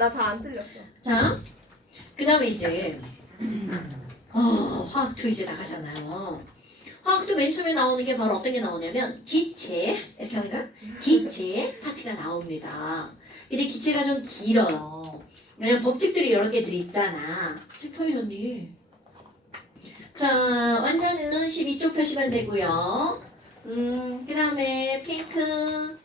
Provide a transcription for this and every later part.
나 다 안 틀렸어. 자, 그 다음에 이제 화학 2 이제 나가잖아요. 화학도 맨 처음에 나오는 게 바로 어떤 게 나오냐면 기체, 이렇게 하니까 기체 파트가 나옵니다. 근데 기체가 좀 길어요. 왜냐면 법칙들이 여러 개들이 있잖아. 책 펴주셨니? 자, 완전은 12쪽 펴시면 되고요. 그 다음에 핑크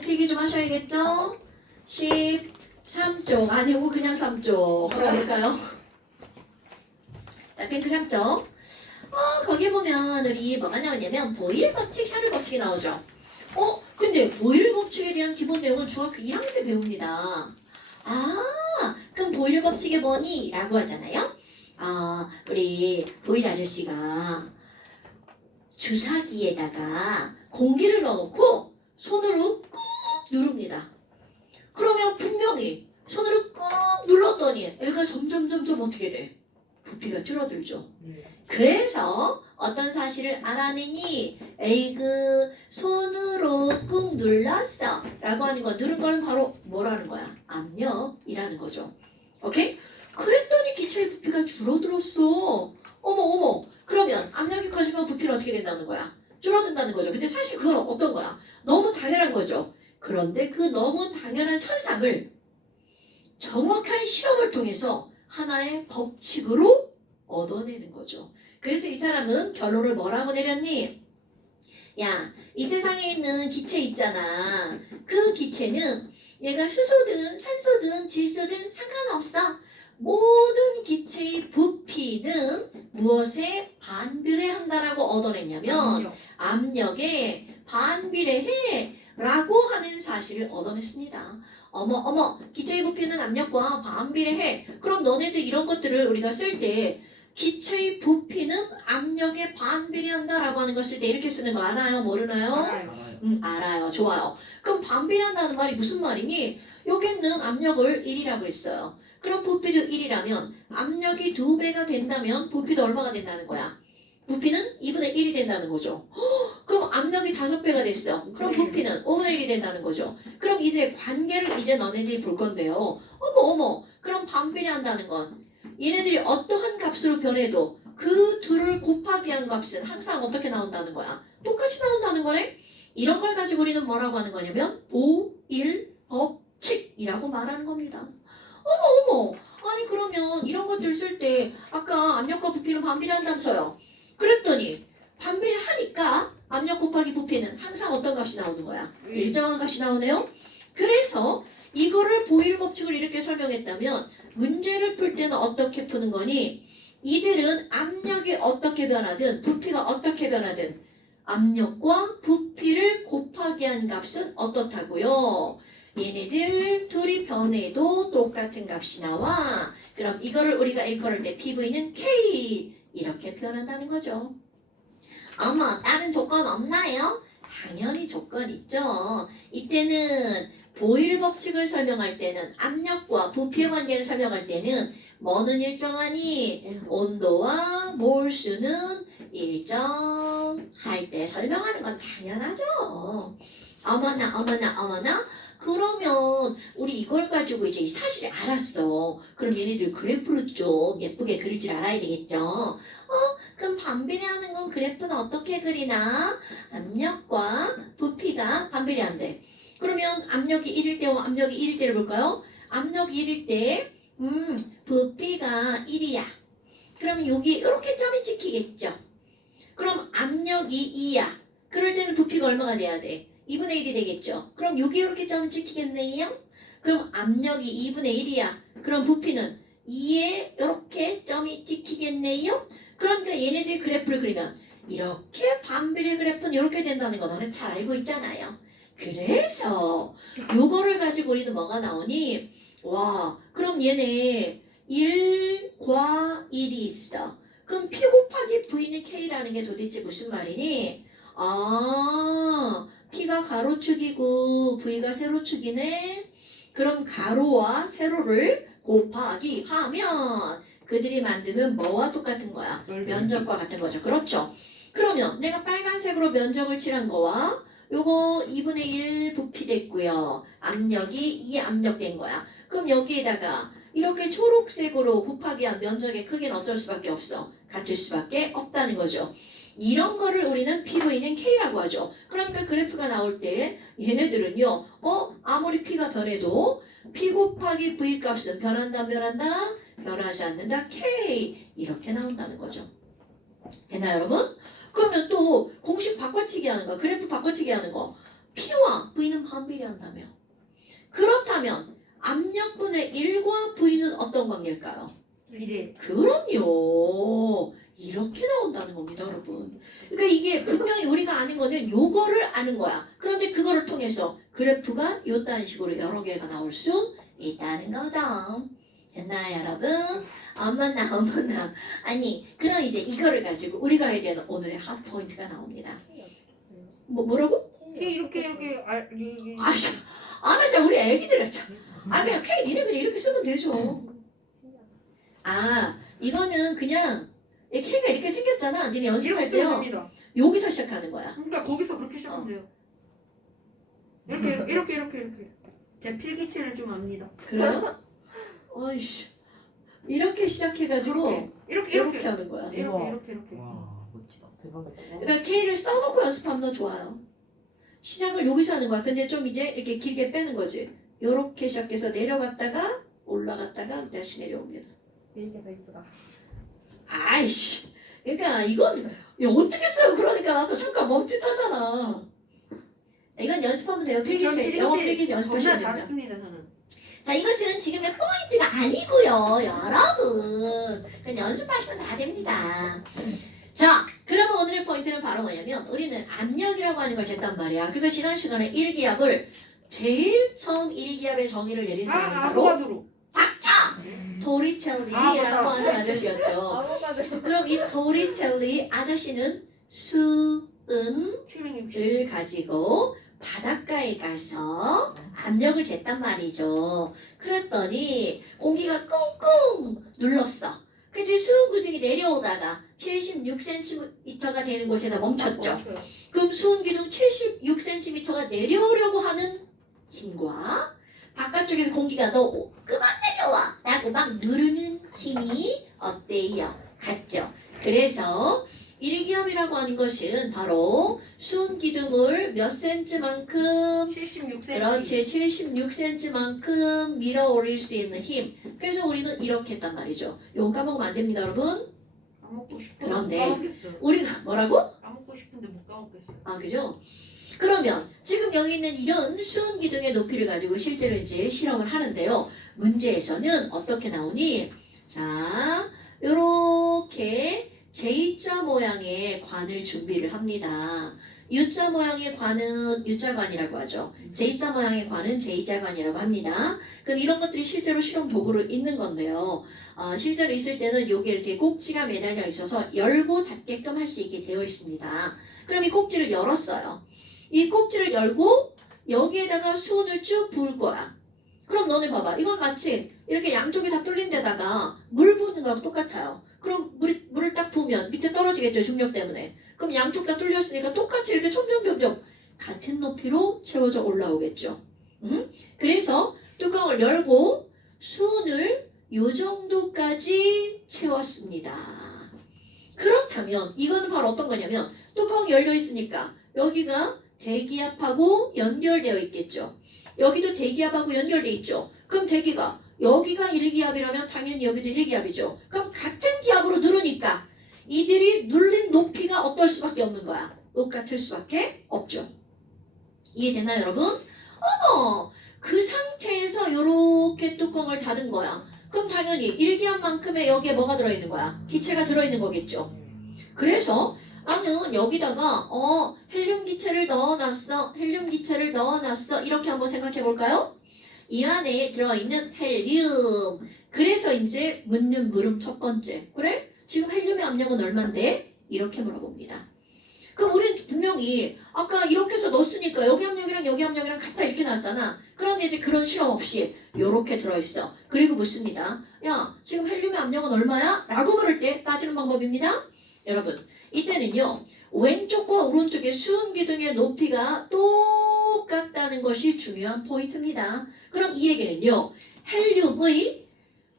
필기 좀 하셔야겠죠? 13쪽 아니고 그냥 3쪽 볼까요? 자, 핑크 3쪽. 거기 보면 우리 뭐가 나오냐면 보일 법칙, 샤를 법칙이 나오죠. 근데 보일 법칙에 대한 기본 내용은 중학교 1학년 때 배웁니다. 그럼 보일 법칙이 뭐니? 라고 하잖아요. 우리 보일 아저씨가 주사기에다가 공기를 넣어놓고 손으로 꾹 누릅니다. 그러면 분명히 손으로 꾹 눌렀더니 애가 점점 어떻게 돼? 부피가 줄어들죠. 그래서 어떤 사실을 알아내니 에이그 손으로 꾹 눌렀어 라고 하는 거 누른 거는 바로 뭐라는 거야? 압력이라는 거죠. 오케이? 그랬더니 기체의 부피가 줄어들었어. 어머 그러면 압력이 커지면 부피는 어떻게 된다는 거야? 줄어든다는 거죠. 근데 사실 그건 어떤 거야? 너무 당연한 거죠. 그런데 그 너무 당연한 현상을 정확한 실험을 통해서 하나의 법칙으로 얻어내는 거죠. 그래서 이 사람은 결론을 뭐라고 내렸니? 야, 이 세상에 있는 기체 있잖아. 그 기체는 얘가 수소든 산소든 질소든 상관없어. 모든 기체의 부피는 무엇에 반비례한다라고 얻어냈냐면 압력에 반비례해 라고 하는 사실을 얻어냈습니다. 어머 기체의 부피는 압력과 반비례해. 그럼 너네들 이런 것들을 우리가 쓸 때 기체의 부피는 압력에 반비례한다라고 하는 것을 때 이렇게 쓰는 거 알아요? 모르나요? 알아요. 알아요. 좋아요. 그럼 반비례한다는 말이 무슨 말이니? 여기는 압력을 1이라고 했어요. 그럼 부피도 1이라면 압력이 2배가 된다면 부피도 얼마가 된다는 거야? 부피는 2분의 1이 된다는 거죠. 그럼 압력이 5배가 됐어. 그럼 부피는 5분의 1이 된다는 거죠. 그럼 이들의 관계를 이제 너네들이 볼 건데요. 어머 그럼 반비례한다는 건 얘네들이 어떠한 값으로 변해도 그 둘을 곱하기 한 값은 항상 어떻게 나온다는 거야? 똑같이 나온다는 거네? 이런 걸 가지고 우리는 뭐라고 하는 거냐면 보일법칙이라고 말하는 겁니다. 어머 아니 그러면 이런 것들 쓸 때 아까 압력과 부피는 반비례한다면서요. 그랬더니 반비례하니까 압력 곱하기 부피는 항상 어떤 값이 나오는 거야? 일정한 값이 나오네요. 그래서 이거를 보일 법칙을 이렇게 설명했다면 문제를 풀 때는 어떻게 푸는 거니? 이들은 압력이 어떻게 변하든 부피가 어떻게 변하든 압력과 부피를 곱하기 한 값은 어떻다고요? 얘네들 둘이 변해도 똑같은 값이 나와. 그럼 이거를 우리가 일컬을 때 PV는 K 이렇게 표현한다는 거죠. 어머 다른 조건 없나요? 당연히 조건 있죠. 이때는 보일 법칙을 설명할 때는 압력과 부피의 관계를 설명할 때는 뭐는 일정하니? 온도와 몰수는 일정할 때 설명하는 건 당연하죠. 어머나 그러면 우리 이걸 가지고 이제 이 사실을 알았어. 그럼 얘네들 그래프를 좀 예쁘게 그릴 줄 알아야 되겠죠. 그럼 반비례하는 건 그래프는 어떻게 그리나? 압력과 부피가 반비례한대. 그러면 압력이 1일 때와 압력이 1일 때를 볼까요? 압력이 1일 때 부피가 1이야. 그럼 여기 이렇게 점이 찍히겠죠. 그럼 압력이 2야. 그럴 때는 부피가 얼마가 돼야 돼? 2분의 1이 되겠죠. 그럼 여기 이렇게 점이 찍히겠네요. 그럼 압력이 2분의 1이야. 그럼 부피는 2에 이렇게 점이 찍히겠네요. 그러니까 얘네들 그래프를 그리면 이렇게 반비례 그래프는 이렇게 된다는 거 너네 잘 알고 있잖아요. 그래서 요거를 가지고 우리는 뭐가 나오니? 와, 그럼 얘네 1과 1이 있어. 그럼 P 곱하기 V는 K라는 게 도대체 무슨 말이니? P가 가로축이고 V가 세로축이네. 그럼 가로와 세로를 곱하기 하면 그들이 만드는 뭐와 똑같은 거야? 면적과 같은 거죠. 그렇죠? 그러면 내가 빨간색으로 면적을 칠한 거와 요거 2분의 1 부피 됐고요. 압력이 2 압력 된 거야. 그럼 여기에다가 이렇게 초록색으로 곱하기 한 면적의 크기는 어쩔 수밖에 없어. 같을 수밖에 없다는 거죠. 이런 거를 우리는 P v는 K라고 하죠. 그러니까 그래프가 나올 때 얘네들은요. 아무리 P가 변해도 P 곱하기 V 값은 변한다 안 변한다? 변하지 않는다. K 이렇게 나온다는 거죠. 됐나요 여러분? 그러면 또 공식 바꿔치기 하는 거, 그래프 바꿔치기 하는 거 P와 V는 반비례한다며. 그렇다면 압력분의 1과 V는 어떤 관계일까요? 비례. 그럼요. 이렇게 나온다는 겁니다, 여러분. 그러니까 이게 분명히 우리가 아는 거는 요거를 아는 거야. 그런데 그거를 통해서 그래프가 요딴 식으로 여러 개가 나올 수 있다는 거죠. 됐나요, 여러분? 어머나. 아니, 그럼 이제 이거를 가지고 우리가 해야 되는 오늘의 핫 포인트가 나옵니다. 뭐라고? 이렇게 아씨, 안 하자. 우리 애기들 참. 그냥 K 니네 그냥 이렇게 쓰면 되죠. 이거는 그냥 K가 이렇게 생겼잖아. 니네 연습할 이렇게 쓰면 때요. 됩니다. 여기서 시작하는 거야. 그러니까 거기서 그렇게 시작하면 돼요. 이렇게. 제가 필기체를 좀 압니다. 그래요? 어이씨. 이렇게 시작해가지고 이렇게 하는 거야. 이렇게. 와 멋지다. 대박이다. 그러니까 K를 써놓고 연습하면 더 좋아요. 시작을 여기서 하는 거야. 근데 좀 이제 이렇게 길게 빼는 거지. 요렇게 시작해서 내려갔다가 올라갔다가 다시 내려옵니다. 이게 더 이쁘다. 아이씨. 그러니까 이건 야, 어떻게 써요? 그러니까 나도 잠깐 멈칫하잖아. 이건 연습하면 돼요. 필기체, 영어 필기체 연습하시면 겁나 됩니다. 잘했습니다 저는. 자, 이것은 지금의 포인트가 아니고요, 여러분. 그냥 연습하시면 다 됩니다. 자, 그러면 오늘의 포인트는 바로 뭐냐면 우리는 압력이라고 하는 걸 쟀단 말이야. 그래서 지난 시간에 1기압을 제일 처음 1기압의 정의를 내린 사람이 바로 아보가드로. 박자! 도리첼리라고 하는 아저씨였죠. 아보가도. 그럼 이 도리첼리 아저씨는 수은을 760. 가지고 바닷가에 가서 압력을 쟀단 말이죠. 그랬더니 공기가 꽁꽁 눌렀어. 근데 수은 기둥이 내려오다가 76cm가 되는 곳에다 멈췄죠. 그럼 수은 기둥 76cm가 내려오려고 하는 힘과 바깥쪽에서 공기가 너 그만 내려와 라고 막 누르는 힘이 어때요? 같죠? 그래서 1기압이라고 하는 것은 바로 수은 기둥을 몇 센치만큼 76cm. 그렇지 76cm만큼 밀어 올릴 수 있는 힘. 그래서 우리는 이렇게 했단 말이죠. 이거 까먹으면 안 됩니다 여러분. 까먹고 싶은데 그런데 못 까먹겠어요. 우리가 뭐라고? 까먹고 싶은데 못 까먹겠어요. 그죠? 그러면 지금 여기 있는 이런 수은 기둥의 높이를 가지고 실제로 이제 실험을 하는데요. 문제에서는 어떻게 나오니? 자, 요렇게 J자 모양의 관을 준비를 합니다. U자 모양의 관은 U자관이라고 하죠. J자 모양의 관은 J자관이라고 합니다. 그럼 이런 것들이 실제로 실험 도구로 있는 건데요. 실제로 있을 때는 여기 이렇게 꼭지가 매달려 있어서 열고 닫게끔 할 수 있게 되어 있습니다. 그럼 이 꼭지를 열었어요. 이 꼭지를 열고 여기에다가 수온을 쭉 부을 거야. 그럼 너네 봐봐. 이건 마치 이렇게 양쪽이 다 뚫린 데다가 물 부는 거하고 똑같아요. 그럼 물을 딱 부으면 밑에 떨어지겠죠. 중력 때문에. 그럼 양쪽 다 뚫렸으니까 똑같이 이렇게 점점 같은 높이로 채워져 올라오겠죠. 그래서 뚜껑을 열고 수온을 요 정도까지 채웠습니다. 그렇다면 이거는 바로 어떤 거냐면 뚜껑이 열려 있으니까 여기가 대기압하고 연결되어 있겠죠. 여기도 대기압하고 연결되어 있죠. 그럼 대기가 여기가 1기압이라면 당연히 여기도 1기압이죠. 그럼 같은 기압으로 누르니까 이들이 눌린 높이가 어떨 수밖에 없는 거야. 똑같을 수밖에 없죠. 이해되나요 여러분? 그 상태에서 이렇게 뚜껑을 닫은 거야. 그럼 당연히 1기압만큼의 여기에 뭐가 들어있는 거야? 기체가 들어있는 거겠죠. 그래서 나는 여기다가 헬륨 기체를 넣어놨어. 이렇게 한번 생각해 볼까요? 이 안에 들어있는 헬륨. 그래서 이제 묻는 물음 첫 번째. 그래? 지금 헬륨의 압력은 얼만데? 이렇게 물어봅니다. 그럼 우리는 분명히 아까 이렇게 해서 넣었으니까 여기 압력이랑 여기 압력이랑 같아 이렇게 나왔잖아. 그런데 이제 그런 실험 없이 이렇게 들어있어. 그리고 묻습니다. 야, 지금 헬륨의 압력은 얼마야? 라고 물을 때 따지는 방법입니다. 여러분, 이때는요. 왼쪽과 오른쪽의 수은 기둥의 높이가 똑같다는 것이 중요한 포인트입니다. 그럼 이 얘기는요. 헬륨의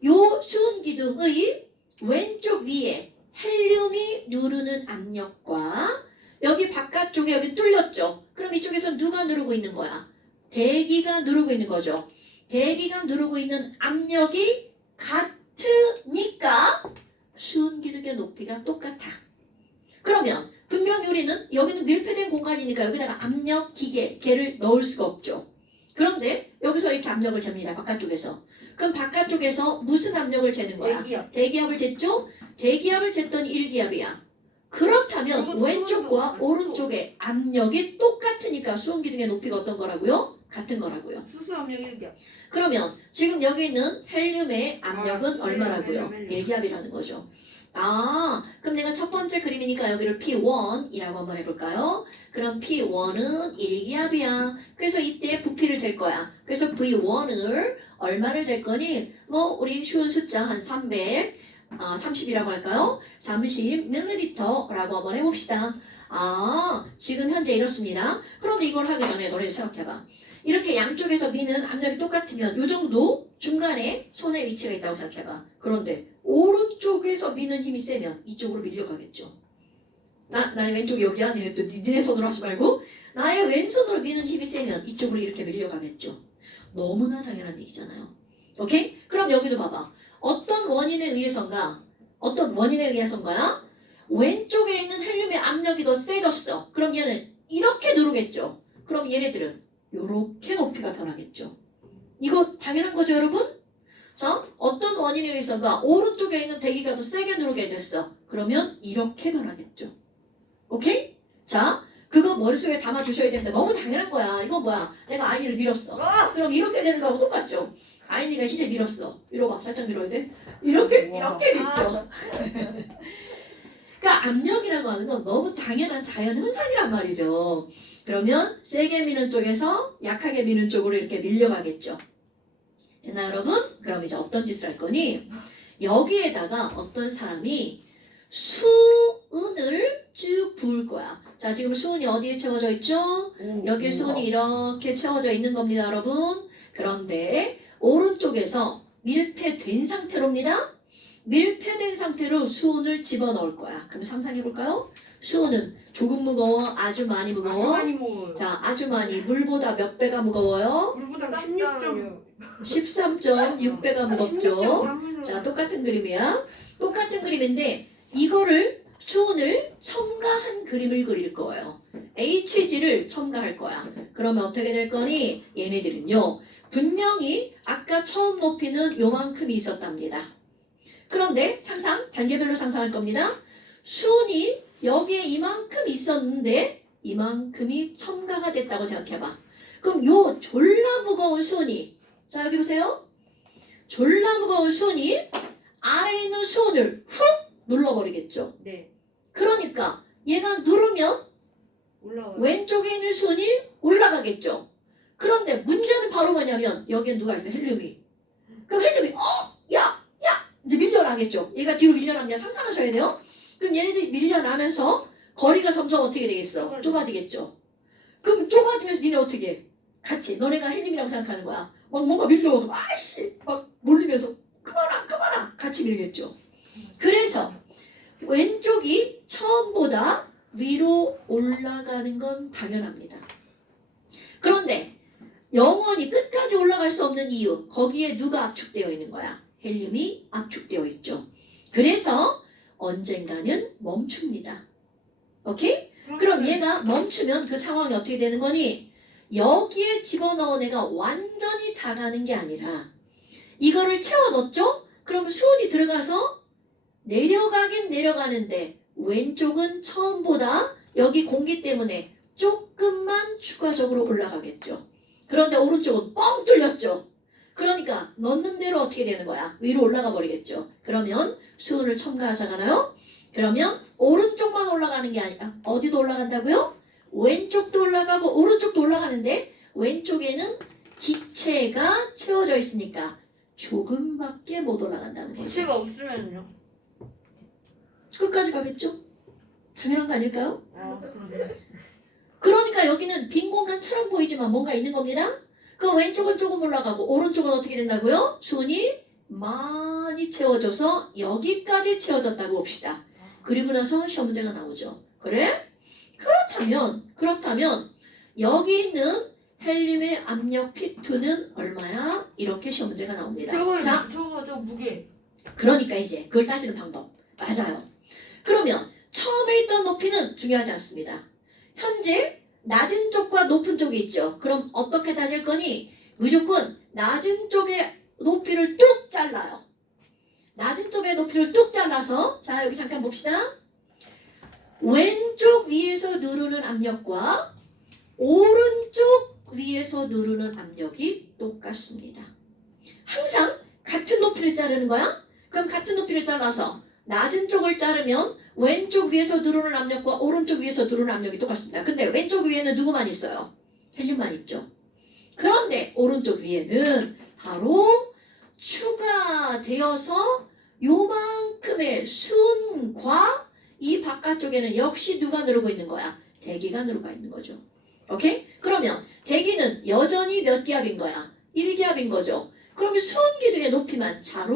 요 수은 기둥의 왼쪽 위에 헬륨이 누르는 압력과 여기 바깥쪽에 여기 뚫렸죠. 그럼 이쪽에서 누가 누르고 있는 거야? 대기가 누르고 있는 거죠. 대기가 누르고 있는 압력이 같으니까 수은 기둥의 높이가 똑같아. 그러면 분명히 우리는 여기는 밀폐된 공간이니까 여기다가 압력 기계를 넣을 수가 없죠. 그런데 여기서 이렇게 압력을 잽니다. 바깥쪽에서. 그럼 바깥쪽에서 무슨 압력을 재는 거야? 대기압. 대기압을 쟀죠? 대기압을 쟀더니 1기압이야. 그렇다면 그것도 왼쪽과 수은도 오른쪽의 압력이 똑같으니까 수은 기둥의 높이가 어떤 거라고요? 같은 거라고요. 수소 압력 1기압. 그러면 지금 여기 있는 헬륨의 압력은 아, 얼마라고요? 헬륨. 1기압이라는 거죠. 아, 그럼 내가 첫 번째 그림이니까 여기를 P1이라고 한번 해볼까요? 그럼 P1은 1기압이야. 그래서 이때 부피를 잴 거야. 그래서 V1을 얼마를 잴 거니? 뭐 우리 쉬운 숫자 한 330이라고 할까요? 30ml라고 한번 해봅시다. 아, 지금 현재 이렇습니다. 그런데 이걸 하기 전에 너네 생각해봐. 이렇게 양쪽에서 미는 압력이 똑같으면 이 정도 중간에 손의 위치가 있다고 생각해봐. 그런데 오른쪽에서 미는 힘이 세면 이쪽으로 밀려가겠죠. 나의 왼쪽이 여기야. 니네 손으로 하지 말고 나의 왼손으로 미는 힘이 세면 이쪽으로 이렇게 밀려가겠죠. 너무나 당연한 얘기잖아요. 오케이? 그럼 여기도 봐봐. 어떤 원인에 의해서인가? 왼쪽에 있는 헬륨의 압력이 더 세졌어. 그럼 얘는 이렇게 누르겠죠. 그럼 얘네들은 이렇게 높이가 변하겠죠. 이거 당연한 거죠, 여러분? 자, 어떤 원인에 의해서가 오른쪽에 있는 대기가 더 세게 누르게 됐어. 그러면 이렇게 변하겠죠. 오케이? 자, 그거 머릿속에 담아두셔야 됩니다. 너무 당연한 거야. 이건 뭐야? 내가 아이를 밀었어. 그럼 이렇게 되는 거하고 똑같죠? 아이니가 희대 밀었어. 밀어봐. 살짝 밀어야 돼. 이렇게 됐죠. 그러니까 압력이라고 하는 건 너무 당연한 자연 현상이란 말이죠. 그러면 세게 미는 쪽에서 약하게 미는 쪽으로 이렇게 밀려가겠죠. 됐나 여러분? 그럼 이제 어떤 짓을 할 거니? 여기에다가 어떤 사람이 수은을 쭉 부을 거야. 자, 지금 수은이 어디에 채워져 있죠? 여기 수은이 이렇게 채워져 있는 겁니다, 여러분. 그런데 오른쪽에서 밀폐된 상태로입니다. 밀폐된 상태로 수은을 집어넣을 거야. 그럼 상상해 볼까요? 수은은 조금 무거워, 아주 많이 아주 무거워. 많이 먹어요. 자, 아주 많이. 물보다 몇 배가 무거워요? 물보다 16점. 13.6배가 무겁죠. 자, 똑같은 그림이야. 똑같은 그림인데 이거를 수은을 첨가한 그림을 그릴 거예요. HG를 첨가할 거야. 그러면 어떻게 될 거니? 얘네들은요. 분명히 아까 처음 높이는 요만큼이 있었답니다. 그런데 단계별로 상상할 겁니다. 수은이 여기에 이만큼 있었는데 이만큼이 첨가가 됐다고 생각해봐. 그럼 요 졸라 무거운 수은이, 자 여기 보세요. 졸라 무거운 수은이 아래에 있는 수은을 훅 눌러버리겠죠. 네. 그러니까 얘가 누르면 올라와요. 왼쪽에 있는 수은이 올라가겠죠. 그런데 문제는 바로 뭐냐면 여기에 누가 있어요? 헬륨이. 그럼 헬륨이 야 이제 밀려나겠죠. 얘가 뒤로 밀려나냐 상상하셔야 돼요. 그럼 얘네들이 밀려나면서 거리가 점점 어떻게 되겠어? 좁아지겠죠. 그럼 좁아지면서 니네 어떻게 해? 같이 너네가 헬륨이라고 생각하는 거야. 막 뭔가 밀려. 아이씨 막 몰리면서 그만아 같이 밀겠죠. 그래서 왼쪽이 처음보다 위로 올라가는 건 당연합니다. 그런데 영원히 끝까지 올라갈 수 없는 이유, 거기에 누가 압축되어 있는 거야? 헬륨이 압축되어 있죠. 그래서 언젠가는 멈춥니다. 오케이? 그럼 얘가 멈추면 그 상황이 어떻게 되는 거니? 여기에 집어넣은 애가 완전히 다 가는 게 아니라 이거를 채워넣었죠? 그럼 수은이 들어가서 내려가긴 내려가는데 왼쪽은 처음보다 여기 공기 때문에 조금만 추가적으로 올라가겠죠. 그런데 오른쪽은 뻥 뚫렸죠. 그러니까 넣는 대로 어떻게 되는 거야? 위로 올라가 버리겠죠. 그러면 수은을 첨가하잖아요. 그러면 오른쪽만 올라가는 게 아니라 어디도 올라간다고요? 왼쪽도 올라가고 오른쪽도 올라가는데 왼쪽에는 기체가 채워져 있으니까 조금밖에 못 올라간다는 거죠. 기체가 없으면요? 끝까지 가겠죠? 당연한 거 아닐까요? 아 그러네. 그러니까 여기는 빈 공간처럼 보이지만 뭔가 있는 겁니다. 그럼 왼쪽은 조금 올라가고 오른쪽은 어떻게 된다고요? 수은이 많이 채워져서 여기까지 채워졌다고 봅시다. 그리고 나서 시험 문제가 나오죠. 그래? 그렇다면 여기 있는 헬륨의 압력 P2는 얼마야? 이렇게 시험 문제가 나옵니다. 자, 저거 무게. 그러니까 이제 그걸 따지는 방법. 맞아요. 그러면 처음에 있던 높이는 중요하지 않습니다. 현재 낮은 쪽과 높은 쪽이 있죠. 그럼 어떻게 따질 거니? 무조건 낮은 쪽의 높이를 뚝 잘라요. 낮은 쪽의 높이를 뚝 잘라서 자 여기 잠깐 봅시다. 왼쪽 위에서 누르는 압력과 오른쪽 위에서 누르는 압력이 똑같습니다. 항상 같은 높이를 자르는 거야? 그럼 같은 높이를 잘라서 낮은 쪽을 자르면 왼쪽 위에서 누르는 압력과 오른쪽 위에서 누르는 압력이 똑같습니다. 근데 왼쪽 위에는 누구만 있어요? 헬륨만 있죠. 그런데 오른쪽 위에는 바로 추가되어서 요만큼의 순과 이 바깥쪽에는 역시 누가 누르고 있는 거야? 대기가 누르고 있는 거죠. 오케이? 그러면 대기는 여전히 몇 기압인 거야? 1기압인 거죠. 그러면 수은기둥의 높이만 잘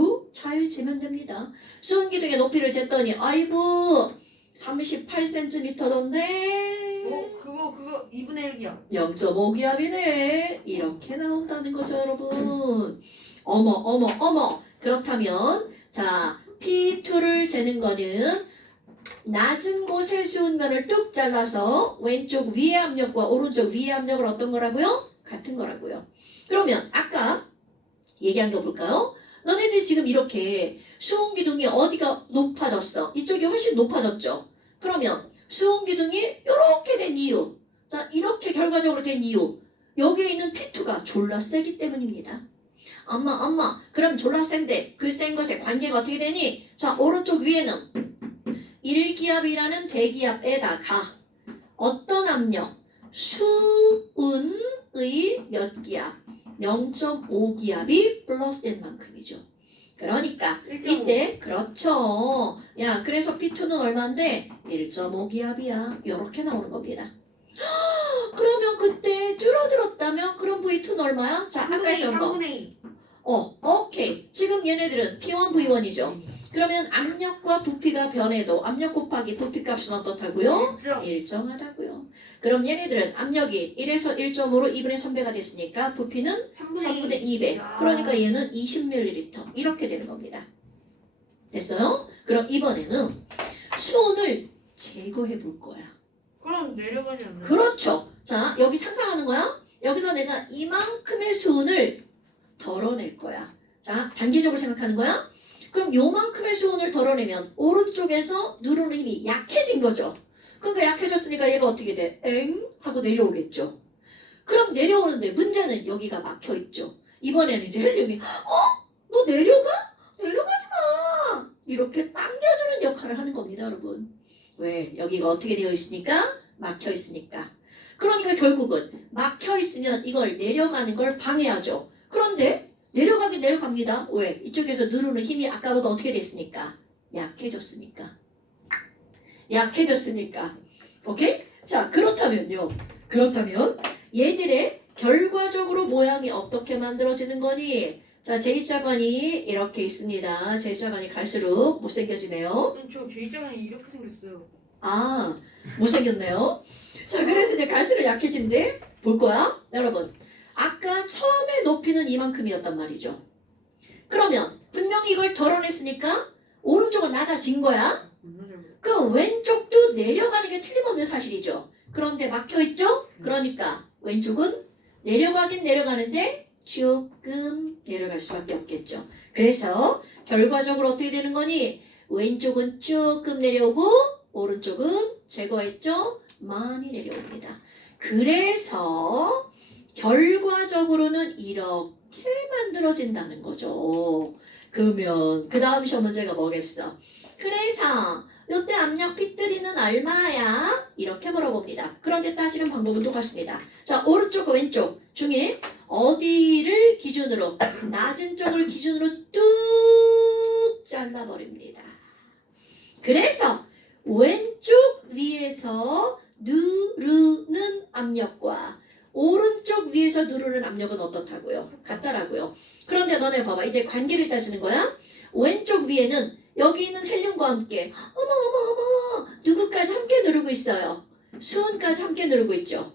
재면 됩니다. 수은기둥의 높이를 쟀더니 아이고 38cm던데 그거 2분의 1기야. 0.5기압이네. 이렇게 나온다는 거죠, 여러분. 어머. 그렇다면 자 P2를 재는 거는 낮은 곳의 수은면을 뚝 잘라서 왼쪽 위의 압력과 오른쪽 위의 압력을 어떤 거라고요? 같은 거라고요. 그러면 아까 얘기한 거 볼까요? 너네들이 지금 이렇게 수온기둥이 어디가 높아졌어? 이쪽이 훨씬 높아졌죠? 그러면 수온기둥이 이렇게 된 이유, 자 이렇게 결과적으로 된 이유, 여기에 있는 P2가 졸라 세기 때문입니다. 엄마 그럼 졸라 센데 그 센 것에 관계가 어떻게 되니? 자 오른쪽 위에는 1기압이라는 대기압에다가 어떤 압력? 수은의 몇 기압? 0.5기압이 플러스된 만큼이죠. 그러니까 1.5. 이때 그렇죠. 야 그래서 P2는 얼마인데? 1.5기압이야. 이렇게 나오는 겁니다. 그러면 그때 줄어들었다면 그럼 V2는 얼마야? 자 아까 3분의 2, 했던 거. 3분의 2. 오케이. 지금 얘네들은 P1, V1이죠. 그러면 압력과 부피가 변해도 압력 곱하기 부피 값은 어떻다고요? 일정하다고요. 그럼 얘네들은 압력이 1에서 1.5로 2분의 3배가 됐으니까 부피는 3분의 2배. 그러니까 얘는 20ml 이렇게 되는 겁니다. 됐어요? 그럼 이번에는 수온을 제거해 볼 거야. 그럼 내려가지 않나요? 그렇죠. 자 여기 상상하는 거야. 여기서 내가 이만큼의 수온을 덜어낼 거야. 자 단계적으로 생각하는 거야. 그럼 요만큼의 수온을 덜어내면 오른쪽에서 누르는 힘이 약해진 거죠. 그러니까 약해졌으니까 얘가 어떻게 돼? 엥? 하고 내려오겠죠. 그럼 내려오는데 문제는 여기가 막혀있죠. 이번에는 이제 헬륨이 너 내려가? 내려가지 마! 이렇게 당겨주는 역할을 하는 겁니다, 여러분. 왜? 여기가 어떻게 되어 있으니까? 막혀있으니까. 그러니까 결국은 막혀있으면 이걸 내려가는 걸 방해하죠. 그런데 내려가긴 내려갑니다. 왜? 이쪽에서 누르는 힘이 아까보다 어떻게 됐으니까? 약해졌으니까. 오케이? 자, 그렇다면 얘들의 결과적으로 모양이 어떻게 만들어지는 거니? 자, 제2차관이 이렇게 있습니다. 제2차관이 갈수록 못생겨지네요. 저 제이장이 이렇게 생겼어요. 아, 못생겼네요. 자, 그래서 이제 갈수록 약해진대. 볼 거야? 여러분. 아까 처음에 높이는 이만큼이었단 말이죠. 그러면 분명히 이걸 덜어냈으니까 오른쪽은 낮아진 거야. 그럼 왼쪽도 내려가는 게 틀림없는 사실이죠. 그런데 막혀있죠? 그러니까 왼쪽은 내려가긴 내려가는데 조금 내려갈 수밖에 없겠죠. 그래서 결과적으로 어떻게 되는 거니? 왼쪽은 조금 내려오고 오른쪽은 제거했죠? 많이 내려옵니다. 그래서 결과적으로는 이렇게 만들어진다는 거죠. 그러면 그 다음 시험 문제가 뭐겠어? 그래서 이때 압력 P3는 얼마야? 이렇게 물어봅니다. 그런데 따지는 방법은 똑같습니다. 자, 오른쪽과 왼쪽 중에 어디를 기준으로? 낮은 쪽을 기준으로 뚝 잘라버립니다. 그래서 왼쪽 위에서 누르는 압력과 오른쪽 위에서 누르는 압력은 어떻다고요? 같다라고요. 그런데 너네 봐봐. 이제 관계를 따지는 거야. 왼쪽 위에는 여기 있는 헬륨과 함께 어머 누구까지 함께 누르고 있어요? 수은까지 함께 누르고 있죠.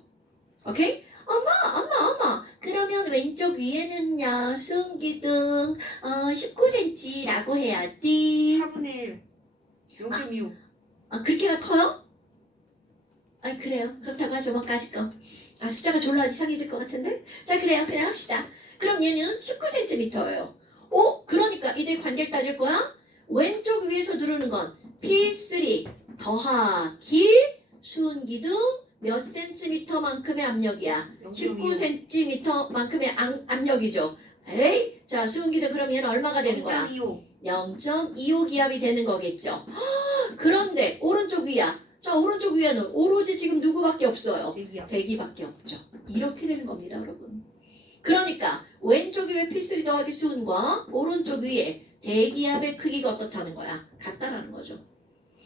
오케이? 엄마 그러면 왼쪽 위에는요 수은기둥 19cm라고 해야지. 4분의 1. 0.25. 그렇게가 커요? 그래요. 그렇다고 하죠. 뭐까짓 거. 숫자가 졸라 이상해질 것 같은데? 자 그래요. 그냥 합시다. 그럼 얘는 19cm예요. 그러니까 이제 관계를 따질 거야. 왼쪽 위에서 누르는 건 P3 더하기 수은기둥 몇 센티미터만큼의 압력이야? 19cm만큼의 압력이죠. 에이, 자 수은기둥 그럼 얘는 얼마가 되는 거야? 0.25. 0.25 기압이 되는 거겠죠. 그런데 오른쪽 위야. 자 오른쪽 위에는 오로지 지금 누구밖에 없어요? 대기야. 대기밖에 없죠. 이렇게 되는 겁니다, 여러분. 그러니까 왼쪽 위에 P3 더하기 수은과 오른쪽 위에 대기압의 크기가 어떻다는 거야? 같다라는 거죠.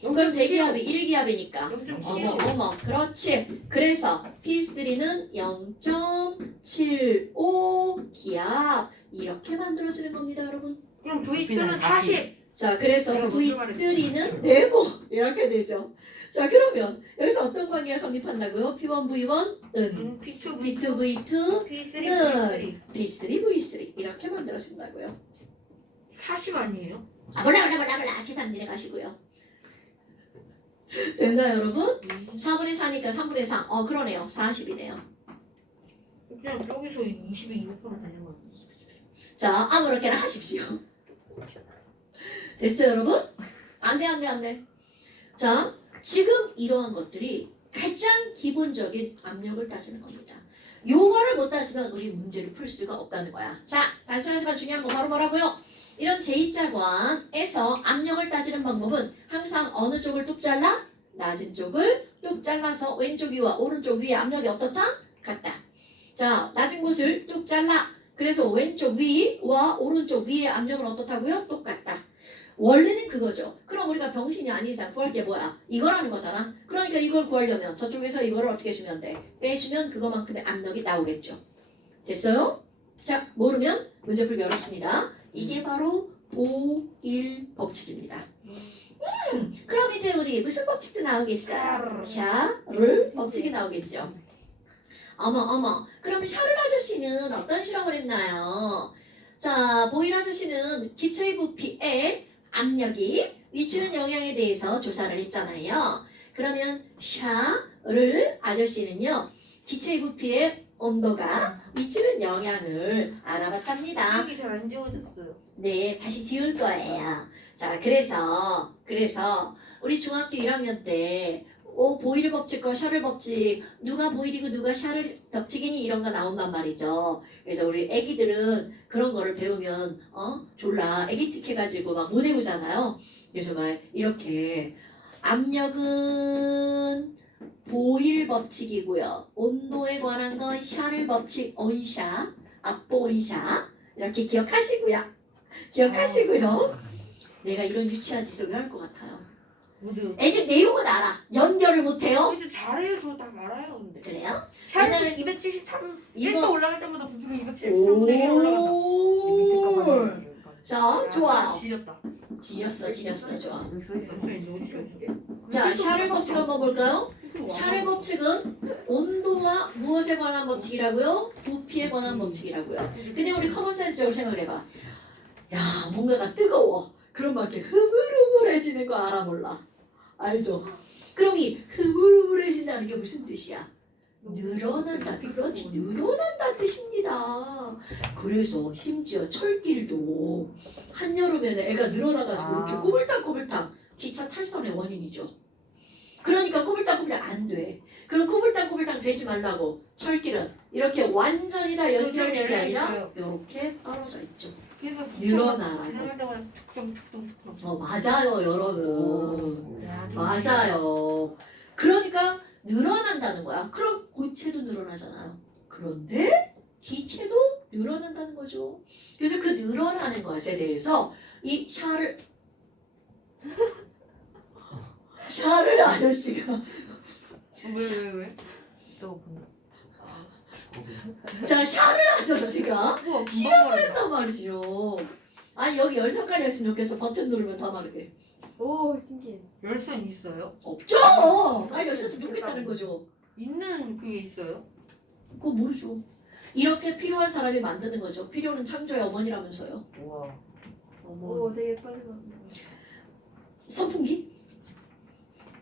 그럼 대기압이 1기압이니까 0.75. 그렇지. 그래서 P3는 0.75 기압 이렇게 만들어지는 겁니다, 여러분. 그럼 V2는 40. 자, 그래서 내가 먼저 말했어. V3는 네모 이렇게 되죠. 자, 그러면 여기서 어떤 관계가 성립한다고요? P1, V1은 P2, P2, V2, V2, P3, 는 V3. P3, V3 이렇게 만들어진다고요. 40 아니에요? 몰라 계산 내려가시고요. 됐나요, 여러분? 4분의 4니까 3분의 4. 그러네요. 40이네요. 그냥 저기서 20에 2 곱하면 되는 거야. 자, 아무렇게나 하십시오. 됐어요, 여러분? 안 돼. 자, 지금 이러한 것들이 가장 기본적인 압력을 따지는 겁니다. 요거를 못 따지면 우리 문제를 풀 수가 없다는 거야. 자, 단순하지만 중요한 거 바로 뭐라고요? 이런 제2차관에서 압력을 따지는 방법은 항상 어느 쪽을 뚝 잘라? 낮은 쪽을 뚝 잘라서 왼쪽 위와 오른쪽 위의 압력이 어떻다? 같다. 자, 낮은 곳을 뚝 잘라. 그래서 왼쪽 위와 오른쪽 위의 압력은 어떻다고요? 똑같다. 원래는 그거죠. 그럼 우리가 병신이 아닌 이상 구할 게 뭐야? 이거라는 거잖아. 그러니까 이걸 구하려면 저쪽에서 이거를 어떻게 주면 돼? 빼주면 그거만큼의 압력이 나오겠죠. 됐어요? 자, 모르면 문제 풀기 어렵습니다. 이게 바로 보일 법칙입니다. 그럼 이제 우리 무슨 법칙도 나오겠어요? 샤를 법칙이 나오겠죠. 어머. 그럼 샤를 아저씨는 어떤 실험을 했나요? 자, 보일 아저씨는 기체의 부피에 압력이 미치는 영향에 대해서 조사를 했잖아요. 그러면 샤를 아저씨는요, 기체의 부피에 온도가 미치는 영향을 알아봤답니다. 여기 잘 안 지워졌어요. 네, 다시 지울 거예요. 자, 그래서 우리 중학교 1학년 때 보일 법칙과 샤를 법칙 누가 보일이고 누가 샤를 법칙이니 이런 거 나온단 말이죠. 그래서 우리 애기들은 그런 거를 배우면 졸라 애기틱 해가지고 막 못 외우잖아요. 그래서 막 이렇게 압력은 보일 법칙이고요. 온도에 관한 건 샤를 법칙 온샤, 압보 온샤 이렇게 기억하시고요. 내가 이런 유치한 짓을 왜 할 것 같아요? 모두. 애들 내용은 알아. 연결을 못해요. 근데 잘해요. 저 다 알아요. 근데. 그래요? 샤는 273. 이번- 1도 올라갈 때마다 부피가 273분의 1 올라간다. 오. 자, 좋아요. 지렸다. 지렸어, 좋아. 여기 써 있어. 자, 샤를 법칙 한번 볼까요? 샤를 법칙은 온도와 무엇에 관한 법칙이라고요? 부피에 관한 법칙이라고요. 근데 우리 커먼센스적으로 생각을 해봐. 야, 뭔가가 뜨거워. 그럼 막 이렇게 흐물흐물해지는 거 알아 몰라? 알죠? 그럼 이 흐물흐물해진다는 게 무슨 뜻이야? 늘어난다. 그렇지, 늘어난다 뜻입니다. 그래서 심지어 철길도 한여름에는 애가 늘어나가지고 이렇게 꾸불탕꾸불탕 기차 탈선의 원인이죠. 그러니까 꾸불탕꾸불탕 안 돼. 그럼 꾸불탕꾸불탕 되지 말라고 철길은 이렇게 완전히 다 연결된 게 아니라 이렇게 떨어져 있죠. 그래서 늘어나라고. 지나가다가 툭툭툭툭. 맞아요, 여러분. 맞아요. 그러니까 늘어난다는 거야. 그럼 고체도 늘어나잖아요. 그런데 기체도 늘어난다는 거죠. 그래서 그 늘어나는 것에 대해서 이 샤를 아저씨가 왜? 저거 본다. 자, 샤를 아저씨가 우와, 시험을 했단 말이죠. 아니 여기 열선까지 했으면 좋겠어. 버튼 누르면 다 마르게. 오 신기해. 열선 있어요? 없죠. 아니 열셨으면 좋겠다는 거죠. 있는 그게 있어요? 그거 모르죠. 이렇게 필요한 사람이 만드는 거죠. 필요는 창조의 어머니라면서요. 우와. 어머. 오 되게 빨리 나온다. 선풍기?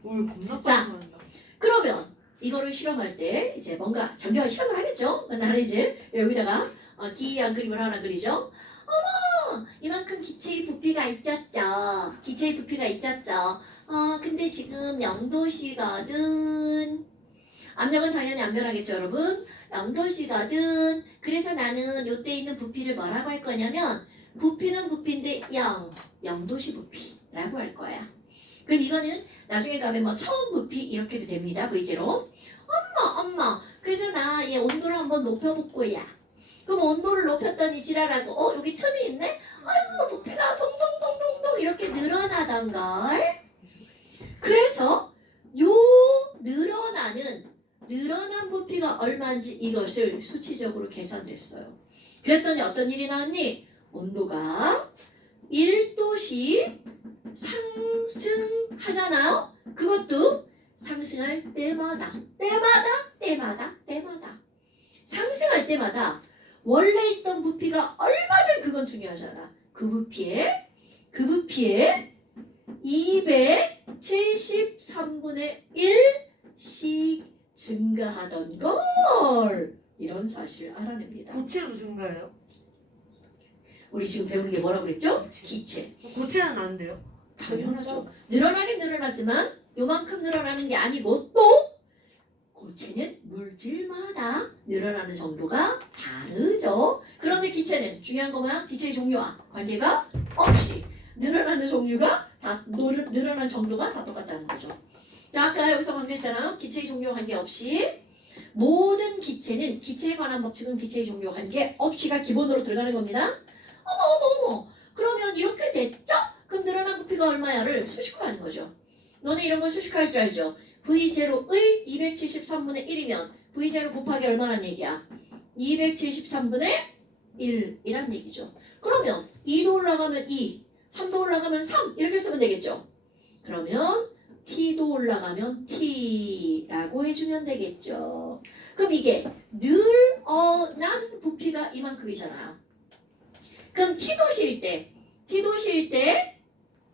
뭘 겁나 자. 빨리 한다. 그러면 이거를 실험할 때 이제 뭔가 정교한 실험을 하겠죠. 나는 이제 여기다가 기이한 그림을 하나 그리죠. 어머, 이만큼 기체의 부피가 있었죠. 기체의 부피가 있었죠. 근데 지금 0도씨거든. 압력은 당연히 안 변하겠죠, 여러분. 0도씨거든. 그래서 나는 요때 있는 부피를 뭐라고 할 거냐면 부피는 부피인데 0도씨 부피라고 할 거야. 그럼 이거는 나중에 가면 뭐 처음 부피 이렇게도 됩니다. V제로. 엄마. 그래서 나 얘 온도를 한번 높여볼 거야. 그럼 온도를 높였더니 지랄하고 여기 틈이 있네? 아이고 부피가 동동동동동 이렇게 늘어나던걸. 그래서 요 늘어난 부피가 얼마인지 이것을 수치적으로 계산했어요. 그랬더니 어떤 일이 나왔니? 온도가 1도씩 상승하잖아요. 그것도 상승할 때마다 상승할 때마다 원래 있던 부피가 얼마든 그건 중요하잖아. 그 부피에 273분의 1씩 증가하던 걸 이런 사실을 알아냅니다. 고체도 증가해요? 우리 지금 배우는 게 뭐라고 그랬죠? 기체. 고체는 안 돼요? 당연하죠. 늘어나긴 늘어났지만 요만큼 늘어나는 게 아니고 또 고체는 물질마다 늘어나는 정도가 다르죠. 그런데 기체는 중요한 거만 기체의 종류와 관계가 없이 늘어나는 종류가 늘어난 정도가 다 똑같다는 거죠. 자, 아까 여기서 관계했잖아요. 기체의 종류와 관계없이 모든 기체는 기체에 관한 법칙은 기체의 종류와 관계없이가 기본으로 들어가는 겁니다. 어머. 그러면 이렇게 됐죠? 그럼 늘어난 부피가 얼마야를 수식화하는 거죠. 너네 이런 거 수식화할 줄 알죠? V0의 273분의 1이면 V0 곱하기 얼마란 얘기야? 273분의 1이란 얘기죠. 그러면 2도 올라가면 2, 3도 올라가면 3 이렇게 쓰면 되겠죠. 그러면 T도 올라가면 T라고 해주면 되겠죠. 그럼 이게 늘어난 부피가 이만큼이잖아요. 그럼 T도시일 때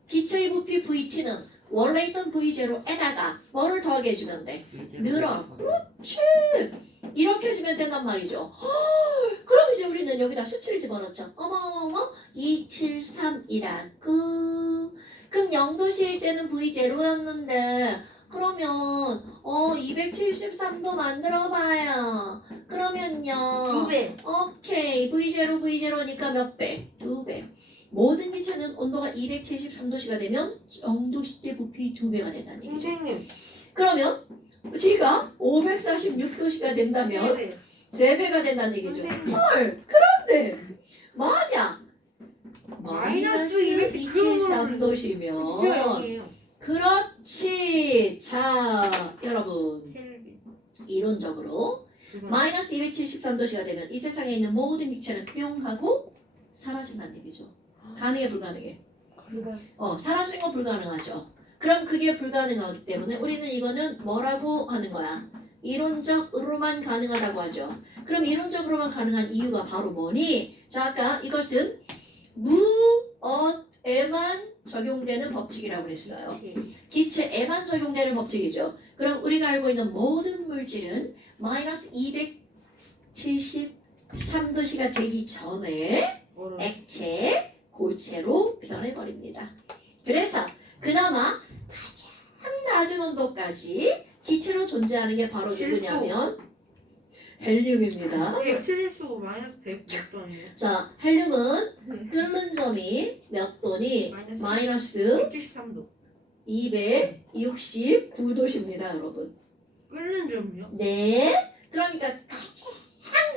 기체의 부피 VT는 원래 있던 V0에다가 뭐를 더하게 해주면 돼? 늘어. 그렇지. 이렇게 해주면 된단 말이죠. 그럼 이제 우리는 여기다 수치를 집어넣죠. 어머 273이라고. 그럼 0도시일 때는 V0였는데 그러면 273도 만들어봐요. 그러면요 2배. 오케이. V0니까 몇 배? 2배. 모든 기체는 온도가 273도씨가 되면 0도씨 때 부피 2배가 된다는 얘기죠. 선생님. 그러면 T가 546도씨가 된다면 3배. 3배가 된다는 얘기죠. 선생님. 헐. 그런데 만약 마이너스 273도시면 부피가 0이에요. 그렇지. 자, 여러분 켈빈. 이론적으로 마이너스 273도씨가 되면 이 세상에 있는 모든 기체는 뿅 하고 사라진다는 얘기죠. 가능해 불가능해? 사라지는 건 불가능하죠. 그럼 그게 불가능하기 때문에 우리는 이거는 뭐라고 하는 거야? 이론적으로만 가능하다고 하죠. 그럼 이론적으로만 가능한 이유가 바로 뭐니? 자, 아까 이것은 무엇에만 적용되는 법칙이라고 그랬어요. 기체에만 적용되는 법칙이죠. 그럼 우리가 알고 있는 모든 물질은 마이너스 273도씨가 되기 전에 액체, 고체로 변해버립니다. 그래서 그나마 가장 낮은 온도까지 기체로 존재하는 게 바로 질소. 누구냐면 헬륨입니다. 이게 체질수 마이너스 100 몇 도아니에요? 자, 헬륨은 끓는 점이 몇 도니? 마이너스 173도. 269도십니다, 여러분. 끓는 점이요? 네. 그러니까 가장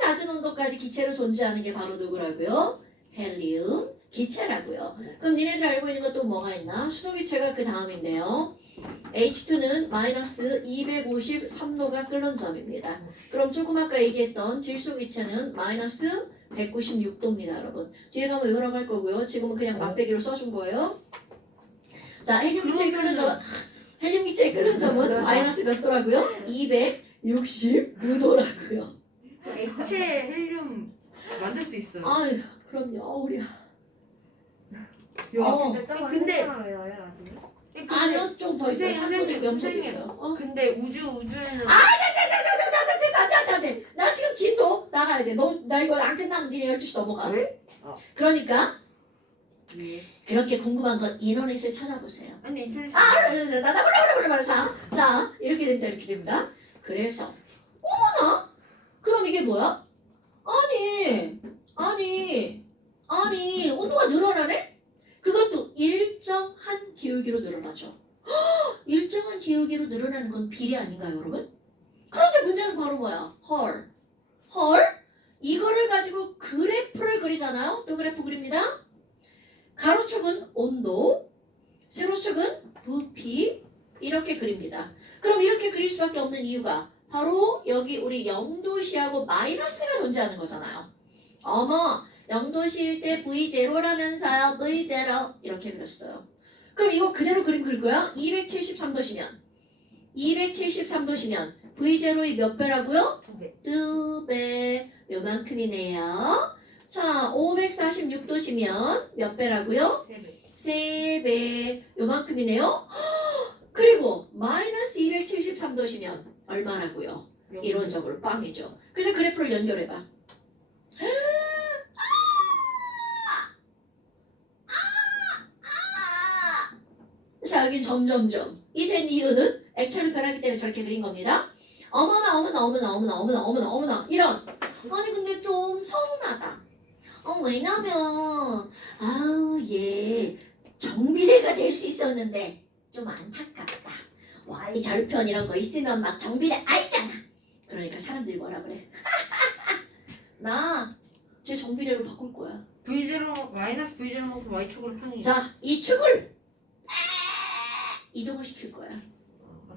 낮은 온도까지 기체로 존재하는 게 바로 누구라고요? 헬륨 기체라고요. 그럼 니네들 알고 있는 것도 뭐가 있나? 수소기체가 그 다음인데요. H2는 마이너스 253도가 끓는 점입니다. 그럼 조금 아까 얘기했던 질소기체는 마이너스 196도입니다, 여러분. 뒤에 가면 이거라고 할 거고요. 지금은 그냥 맛배기로 써준 거예요. 자, 헬륨기체의 끓는 점, 헬륨기체의 끓는 점은 마이너스 몇 도라고요? 269도라고요. 액체 헬륨 만들 수 있어요. 아유, 그럼요, 우리. 야, 근데 근데- 아니요, 좀 더 있어요. 선생님, 산소도 염소도 선생님. 있어요. 근데 우주에는 안돼. 나 지금 진도 나가야 돼. 나 이거 안 끝나면 니네 12시 넘어가. 왜? 그러니까 예. 그렇게 궁금한 건 인터넷을 찾아보세요. 아니 인터넷 그래서 자 이렇게 됩니다. 이렇게 됩니다. 그래서 어머나 그럼 이게 뭐야? 아니 온도가 늘어나네? 그것도 일정한 기울기로 늘어나죠. 일정한 기울기로 늘어나는 건 비례 아닌가요, 여러분? 그런데 문제는 바로 뭐야? 헐. 이거를 가지고 그래프를 그리잖아요. 또 그래프 그립니다. 가로축은 온도, 세로축은 부피 이렇게 그립니다. 그럼 이렇게 그릴 수밖에 없는 이유가 바로 여기 우리 0도씨하고 마이너스가 존재하는 거잖아요. 어머 0도씨일 때 V0라면서요. V0 이렇게 그렸어요. 그럼 이거 그대로 그림 그릴 거야? 273도시면 V0의 몇 배라고요? 2배 요만큼이네요. 자 546도시면 몇 배라고요? 3배 요만큼이네요. 그리고 마이너스 273도시면 얼마라고요? 이론적으로 빵이죠. 그래서 그래프를 연결해봐. 자 여기 점점점 이 된 이유는 액체로 변하기 때문에 저렇게 그린 겁니다. 어머나 이런 아니 근데 좀 서운하다. 왜냐면 얘 정비례가 될 수 있었는데 좀 안타깝다. Y 절편 이런 거 있으면 막 정비례 알잖아. 그러니까 사람들이 뭐라 그래? 나 제 정비례로 바꿀 거야. V0 마이너스 V0 만큼 Y축으로 푸는 자, 이 축을 이동을 시킬 거야.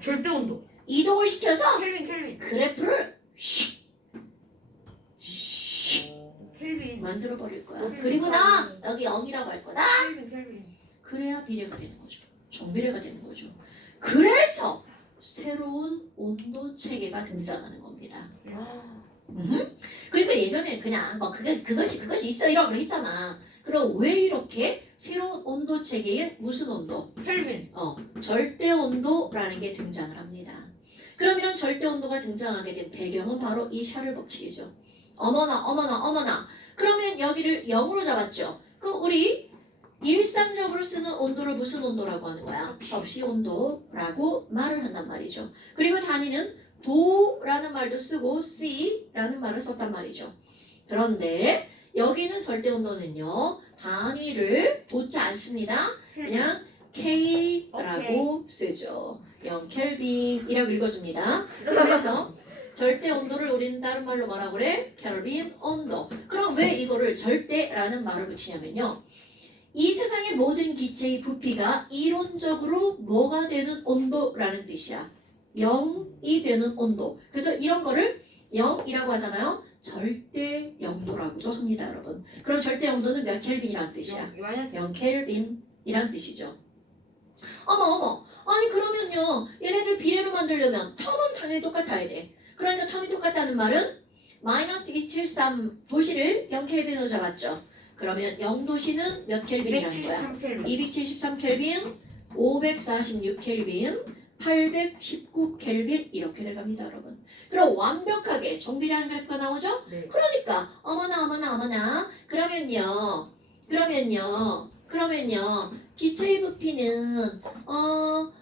절대 온도. 이동을 시켜서 켈빈. 그래프를 켈빈. 만들어 버릴 거야. 그리고 나 여기 0이라고 할 거다. 켈빈. 그래야 비례가 되는 거죠. 정비례가 되는 거죠. 그래서 새로운 온도 체계가 등장하는 겁니다. 그러니까 예전에 그냥 뭐 그것이 있어 이러고 했잖아. 그럼 왜 이렇게 새로운 온도 체계인 무슨 온도? 켈빈. 절대 온도라는 게 등장을 합니다. 그럼 이런 절대 온도가 등장하게 된 배경은 바로 이 샤를 법칙이죠. 어머나. 그러면 여기를 0으로 잡았죠. 그럼 우리 일상적으로 쓰는 온도를 무슨 온도라고 하는 거야? 접시 온도라고 말을 한단 말이죠. 그리고 단위는 도라는 말도 쓰고 C라는 말을 썼단 말이죠. 그런데 여기는 절대 온도는요. 단위를 도자 않습니다. 그냥 K라고 쓰죠. 0켈빈이라고 읽어줍니다. 그래서 절대 온도를 우리는 다른 말로 뭐라고 그래? 켈빈 온도. 그럼 왜 이거를 절대라는 말을 붙이냐면요. 이 세상의 모든 기체의 부피가 이론적으로 뭐가 되는 온도라는 뜻이야. 0이 되는 온도. 그래서 이런 거를 0이라고 하잖아요. 절대 영도라고도 합니다, 여러분. 그럼 절대 영도는 몇 켈빈이란 뜻이야? 0켈빈이란 뜻이죠. 어머. 아니 그러면요. 얘네들 비례로 만들려면 텀은 당연히 똑같아야 돼. 그러니까 텀이 똑같다는 말은 마이너스 273 도시를 0켈빈으로 잡았죠. 그러면 0도시는 몇 켈빈이라는 거야? 273 켈빈, 546 켈빈, 819 켈빈 이렇게 들어갑니다, 여러분. 그럼 완벽하게 정비례하는 그래프가 나오죠? 네. 그러니까 어머나. 그러면요. 기체의 부피는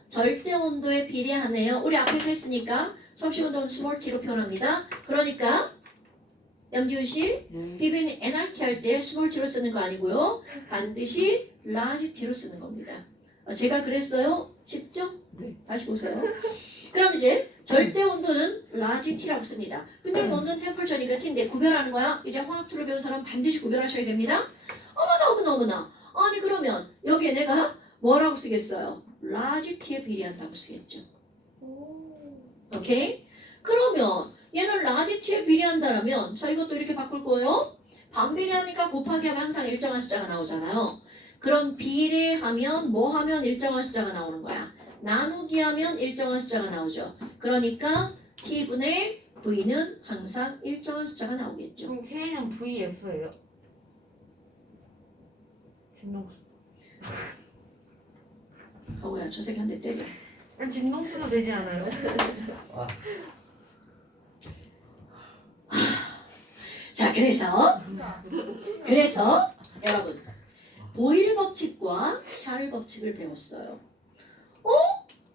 절대 온도에 비례하네요. 우리 앞에서 했으니까 접시 온도는 스몰 t로 표현합니다. 그러니까 염지훈 씨, 비비는 NRT 할 때 스몰 t로 쓰는 거 아니고요. 반드시 라지 t로 쓰는 겁니다. 제가 그랬어요? 쉽죠? 네. 다시 보세요. 그럼 이제 절대 온도는 라지 t라고 씁니다. 근데 온도는 템퍼처니까 t인데 구별하는 거야? 이제 화학투를 배운 사람 반드시 구별하셔야 됩니다. 어머나. 아니 그러면 여기에 내가 뭐라고 쓰겠어요? 라지 t에 비례한다고 쓰겠죠. 오. 오케이? 그러면 얘는 라지 t에 비례한다라면 자 이것도 이렇게 바꿀 거예요. 반비례하니까 곱하기 하면 항상 일정한 숫자가 나오잖아요. 그럼 비례하면 뭐 하면 일정한 숫자가 나오는 거야. 나누기 하면 일정한 숫자가 나오죠. 그러니까 t분의 v는 항상 일정한 숫자가 나오겠죠. 그럼 K는 VF예요? 진동수. 하우야 저 새끼 한 대 때려. 진동수도 되지 않아요? 아, 자 그래서 여러분 보일 법칙과 샤를 법칙을 배웠어요.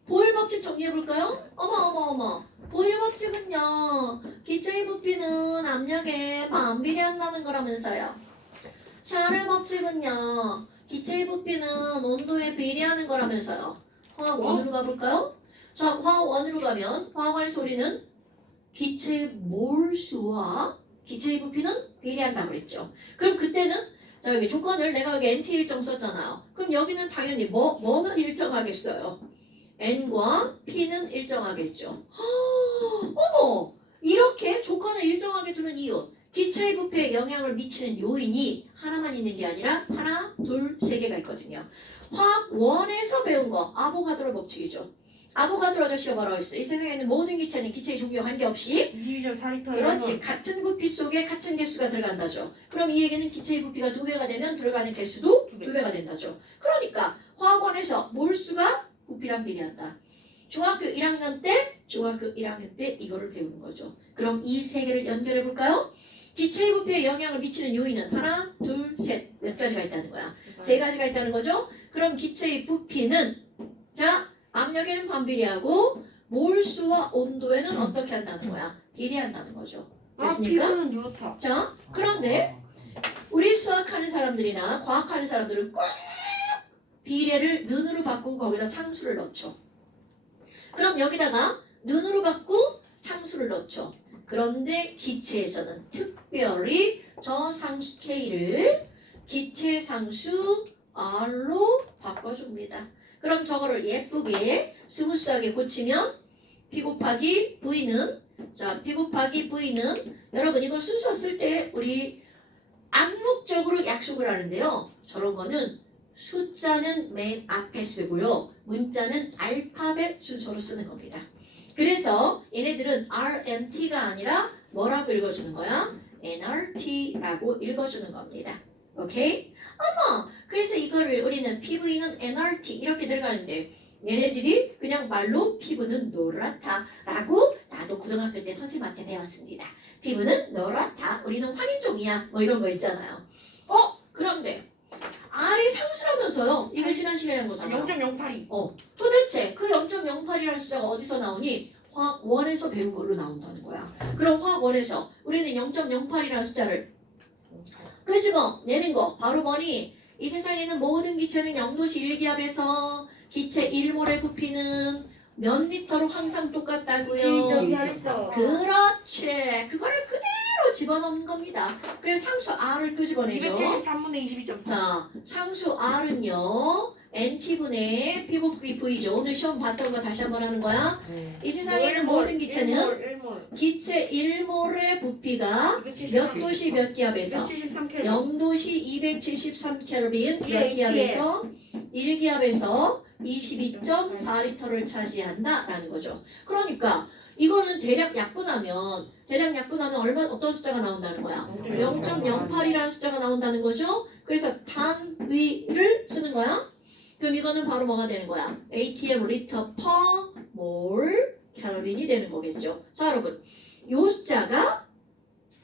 보일 법칙 정리해볼까요? 어머 보일 법칙은요 기체의 부피는 압력에 반비례한다는 거라면서요. 샤를 법칙은요 기체의 부피는 온도에 비례하는 거라면서요. 화학 원으로 가볼까요? 자 화학 원으로 가면 화학할 소리는 기체의 몰수와 기체의 부피는 비례한다고 그랬죠. 그럼 그때는 자 여기 조건을 내가 여기 NT 일정 썼잖아요. 그럼 여기는 당연히 뭐는 일정하겠어요. N과 P는 일정하겠죠. 어머 이렇게 조건을 일정하게 두는 이유 기체의 부피에 영향을 미치는 요인이 하나만 있는 게 아니라 하나, 둘, 세 개가 있거든요. 화학 원에서 배운 거 아보가드로 법칙이죠. 아보가드로 아저씨가 뭐라고 했어? 이 세상에 있는 모든 기체는 기체의 종류와 관계없이 22.4리터. 그렇지. 같은 부피 속에 같은 개수가 들어간다죠. 그럼 이 얘기는 기체의 부피가 2배가 되면 들어가는 개수도 2배가 된다죠. 그러니까 화학원에서 몰수가 부피랑 비례한다. 중학교 1학년 때 이거를 배우는 거죠. 그럼 이 세 개를 연결해 볼까요? 기체의 부피에 영향을 미치는 요인은 하나, 둘, 셋. 몇 가지가 있다는 거야? 세 가지가 있다는 거죠. 그럼 기체의 부피는 자 압력에는 반비례하고 몰수와 온도에는 어떻게 한다는 거야? 비례한다는 거죠. 됐습니까? P는 누렇다. 자, 그런데 우리 수학하는 사람들이나 과학하는 사람들은 꼭 비례를 눈으로 바꾸고 거기다 상수를 넣죠. 그럼 여기다가 눈으로 바꾸고 상수를 넣죠. 그런데 기체에서는 특별히 저 상수 K를 기체 상수 R로 바꿔줍니다. 그럼 저거를 예쁘게 스무스하게 고치면 P 곱하기 V는 자 P 곱하기 V는 여러분 이거 순서 쓸 때 우리 암묵적으로 약속을 하는데요. 저런 거는 숫자는 맨 앞에 쓰고요. 문자는 알파벳 순서로 쓰는 겁니다. 그래서 얘네들은 RNT가 아니라 뭐라고 읽어주는 거야? NRT라고 읽어주는 겁니다. 오케이? 어머! 그래서 이거를 우리는 PV는 NRT 이렇게 들어가는데 얘네들이 그냥 말로 피부는 노랗다 라고 나도 고등학교 때 선생님한테 배웠습니다. 피부는 노랗다. 우리는 확인종이야. 뭐 이런 거 있잖아요. 그런데 R이 상수라면서요. 이거 지난 시간에 한 거잖아요. 0.08이. 도대체 그 0.08이라는 숫자가 어디서 나오니? 화학원에서 배운 걸로 나온다는 거야. 그럼 화학원에서 우리는 0.08이라는 숫자를 끄집어 내는 거 바로 뭐니? 이 세상에 있는 모든 기체는 0도씨 1기압에서 기체 1몰의 부피는 몇 리터로 항상 똑같다고요. 22.4리터. 그렇지. 그거를 그대로 집어넣는 겁니다. 그래서 상수 R을 끄집어내죠. 273분의 22.4. 자, 상수 R은요. NT분의 P 곱하기 V죠. 오늘 시험 봤던 거 다시 한번 하는 거야. 이 세상에 있는 모든 기체는 1몰. 기체 1몰의 부피가 몇 도씨 몇 기압에서 273켈빈. 0도씨 273 켈빈 몇 PH에. 기압에서 1기압에서 22.4리터를 차지한다라는 거죠. 그러니까 이거는 대략 약분하면 얼마 어떤 숫자가 나온다는 거야? 0.08이라는 숫자가 나온다는 거죠. 그래서 단위를 쓰는 거야. 그럼 이거는 바로 뭐가 되는 거야? ATM 리터 per 몰 켈빈이 되는 거겠죠. 자 여러분 이 숫자가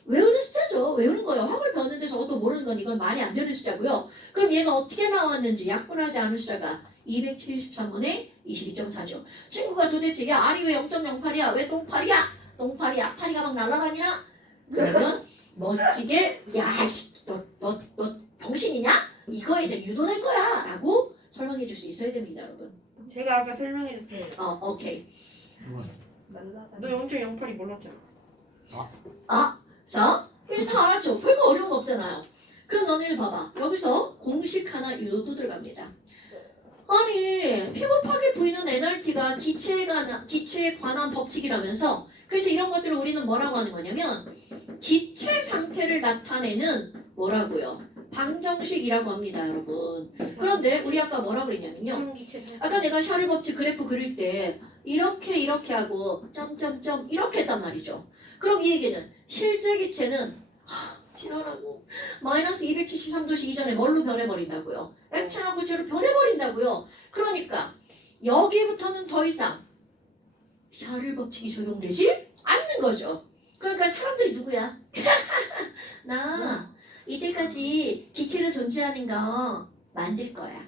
외우는 숫자죠. 외우는 거예요. 화학을 배웠는데 저것도 모르는 건 이건 말이 안 되는 숫자고요. 그럼 얘가 어떻게 나왔는지 약분하지 않은 숫자가 273분의 22.4죠. 친구가 도대체 야 R이 왜 0.08이야? 왜 똥파리야? 똥파리야. 파리가 막 날아다니나? 그러면 멋지게 야이씨 너 병신이냐? 이거 이제 유도될 거야 라고 설명해 줄 수 있어야 됩니다 여러분. 제가 아까 설명해줬어요. 오케이. 너 0.08이 몰랐잖아. 자, 이제 다 알았죠? 별거 어려운 거 없잖아요. 그럼 너네들 봐봐. 여기서 공식 하나 유도도 들어갑니다. 아니 피 곱하기 V는 NRT가 기체에 관한 법칙이라면서 그래서 이런 것들을 우리는 뭐라고 하는 거냐면 기체 상태를 나타내는 뭐라고요? 방정식이라고 합니다 여러분. 그런데 우리 아까 뭐라고 그랬냐면요. 상기체 아까 내가 샤를 법칙 그래프 그릴 때 이렇게 하고 점점점 이렇게 했단 말이죠. 그럼 이 얘기는 실제 기체는 지랄하고 마이너스 273도씨 이전에 뭘로 변해버린다고요? 액체나 고체로 변해버린다고요. 그러니까 여기부터는 더 이상 샤를 법칙이 적용되지 않는 거죠. 그러니까 사람들이 누구야? 나 이때까지 기체로 존재하는 거 만들 거야.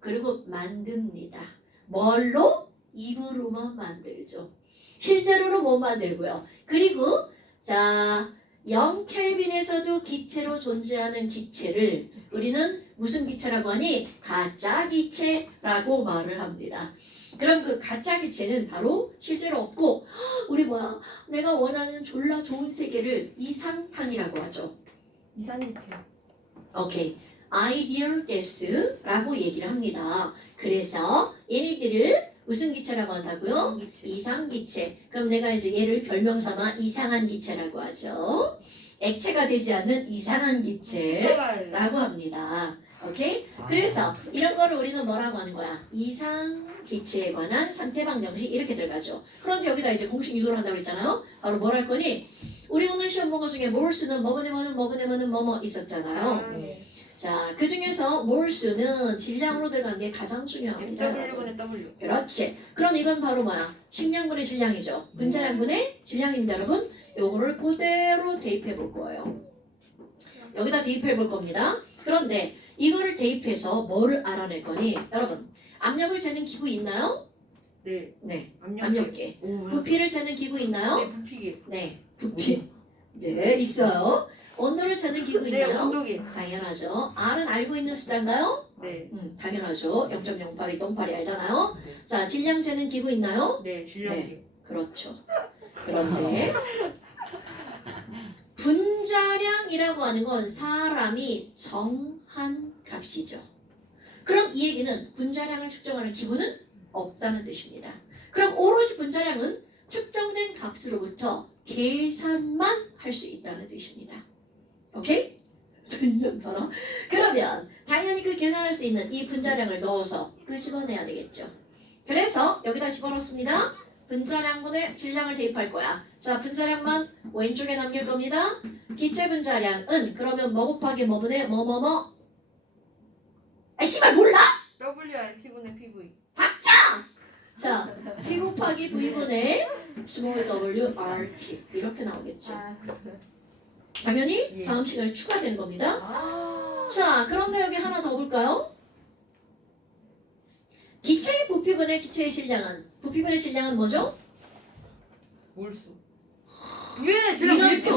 그리고 만듭니다. 뭘로? 입으로만 만들죠. 실제로는 못 만들고요. 그리고 자 0켈빈에서도 기체로 존재하는 기체를 우리는 무슨 기체라고 하니? 가짜 기체라고 말을 합니다. 그럼 그 가짜 기체는 바로 실제로 없고 우리 뭐야? 내가 원하는 졸라 좋은 세계를 이상향이라고 하죠. 이상기체. 오케이. 아이디얼 데스라고 얘기를 합니다. 그래서 얘네들을 무슨 기체라고 한다고요? 이상기체. 그럼 내가 이제 얘를 별명 삼아 이상한 기체라고 하죠. 액체가 되지 않는 이상한 기체라고 합니다. 오케이? 그래서 이런 거를 우리는 뭐라고 하는 거야? 이상 기체에 관한 상태 방정식 이렇게 들어가죠. 그런데 여기다 이제 공식 유도를 한다고 그랬잖아요. 바로 뭘 할 거니? 우리 오늘 시험 본 것 중에 몰수는 뭐뭐 있었잖아요. 자, 그 중에서 몰수는 질량으로 들어가는 게 가장 중요합니다. MW분의 W. 그렇지. 그럼 이건 바로 뭐야? 식량분의 질량이죠. 분자량분의 질량입니다, 여러분. 요거를 그대로 대입해 볼 거예요. 여기다 대입해 볼 겁니다. 그런데 이거를 대입해서 뭐를 알아낼 거니? 여러분, 압력을 재는 기구 있나요? 네. 네. 압력계. 압력계. 부피를 재는 기구 있나요? 네, 부피계. 네. 부피. 네, 있어요. 온도를 재는 기구 네, 있나요? 온도계. 당연하죠. R은 알고 있는 숫자인가요? 네. 당연하죠. 0.08이 똥파리 알잖아요. 자, 질량 재는 기구 있나요? 네, 질량계. 그렇죠. 그런데 분자량이라고 하는 건 사람이 정한 값이죠. 그럼 이 얘기는 분자량을 측정하는 기구는 없다는 뜻입니다. 그럼 오로지 분자량은 측정된 값으로부터 계산만 할 수 있다는 뜻입니다. 오케이? 봐라. 그러면 당연히 그 계산할 수 있는 이 분자량을 넣어서 끄집어내야 되겠죠. 그래서 여기다 집어넣습니다. 분자량분의 질량을 대입할 거야. 자, 분자량만 왼쪽에 남길 겁니다. 기체 분자량은 그러면 뭐 곱하기 뭐분의 뭐뭐뭐 아이 씨발 몰라? WRT분의 PV. 자, P 곱하기 V분의 small WRT 이렇게 나오겠죠. 당연히 예. 다음 시간에 추가되는 겁니다. 자, 그런데 여기 하나 더 볼까요? 기체의 부피분의 기체의 질량은 부피분의 질량은 뭐죠? 몰수. 왜? 제가 이런 밀도.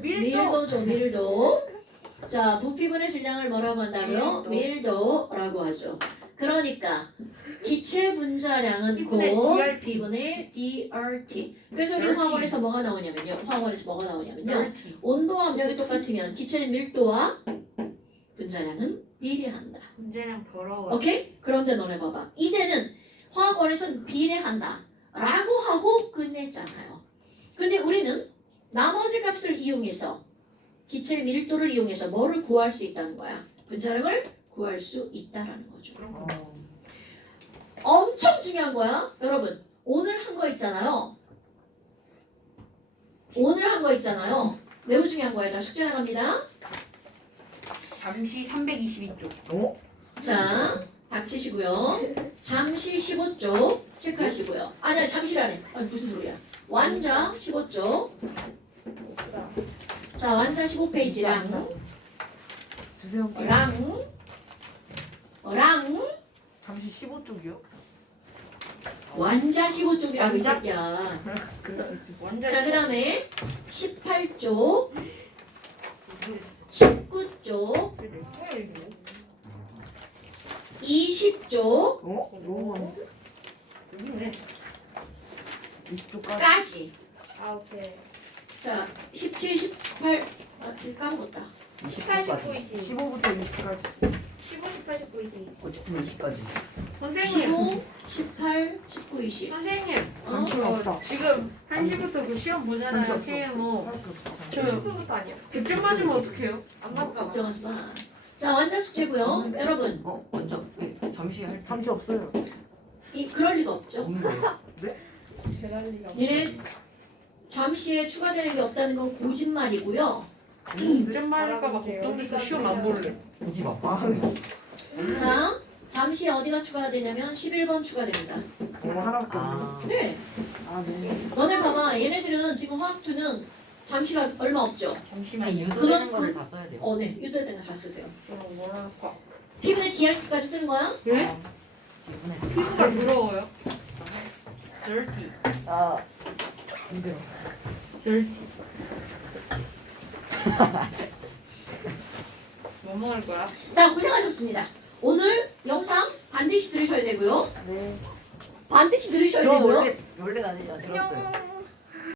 밀도죠, 밀도. 자, 부피분의 질량을 뭐라고 한다고요? 밀도라고 하죠. 그러니까 기체 분자량은 P분의 곧 DRT. P분의 DRT. 그래서 우리 DRT. 화학원에서 뭐가 나오냐면요. 온도와 압력이 똑같으면 기체의 밀도와 분자량은 비례한다. 분자량 더러워. 오케이? 그런데 너네 봐봐. 이제는 화학원에서는 비례한다 라고 하고 끝냈잖아요. 근데 우리는 나머지 값을 이용해서 기체의 밀도를 이용해서 뭐를 구할 수 있다는 거야? 분자량을 구할 수 있다라는 거죠. 엄청 중요한 거야. 여러분, 오늘 한 거 있잖아요. 매우 중요한 거야. 자, 숙제 나갑니다. 잠시 322쪽. 자, 닥치시고요. 잠시 15쪽 체크하시고요. 아니야, 잠시라네. 아니, 무슨 소리야. 완자 15쪽. 자, 완자 15페이지랑 주세요. 잠시 15쪽이요? 완자 15쪽이라고 이 완자? 새끼야. 완전. 자, 그 다음에 18쪽, 19쪽, 20쪽, 너무 많은데? 여기 있네. 20쪽까지. 까지. 아, 오케이. 자, 17, 18, 이거 까먹었다. 18, 19, 20. 15부터 20까지. 15, 18, 19, 20. 어쨌든 20까지. 선생님 15, 18, 19, 20. 선생님 관심 없다. 지금 1시부터 그 시험 관심 보잖아요 없어. KMO 할게 없어. 저 19부터 아니야. 100점 맞으면 어떡해요? 안 나올까 봐. 걱정하지 마. 자, 완전 숙제고요. 여러분, 먼저 잠시 할 때. 잠시 없어요. 그럴 리가 없죠. 없는 거예요. 대단리가. 얘네 잠시에 추가되는 게 없다는 건 거짓말이고요. 100점 맞을까봐 걱정돼서 시험 안 볼래. 보지 마. 자, 잠시에 어디가 추가가 되냐면 11번 추가됩니다. 하나밖에 없네. 네. 아, 네. 너네 봐봐. 얘네들은 지금 화학2는 잠시가 얼마 없죠? 아니 잠시만요. 유도되는 거를 다 써야 돼요. 네. 유도된 거 다 쓰세요. 저는 뭘 할까? P분의 DR까지 쓰는 거야? 예? 이번에 피부가 더러워요? dirty. 아, 힘들어. dirty. 뭐 먹을 거야? 자, 고생하셨습니다. 오늘 영상 반드시 들으셔야 되고요. 네. 반드시 들으셔야 저 되고요. 원래가 아니라 들었어요. 안녕.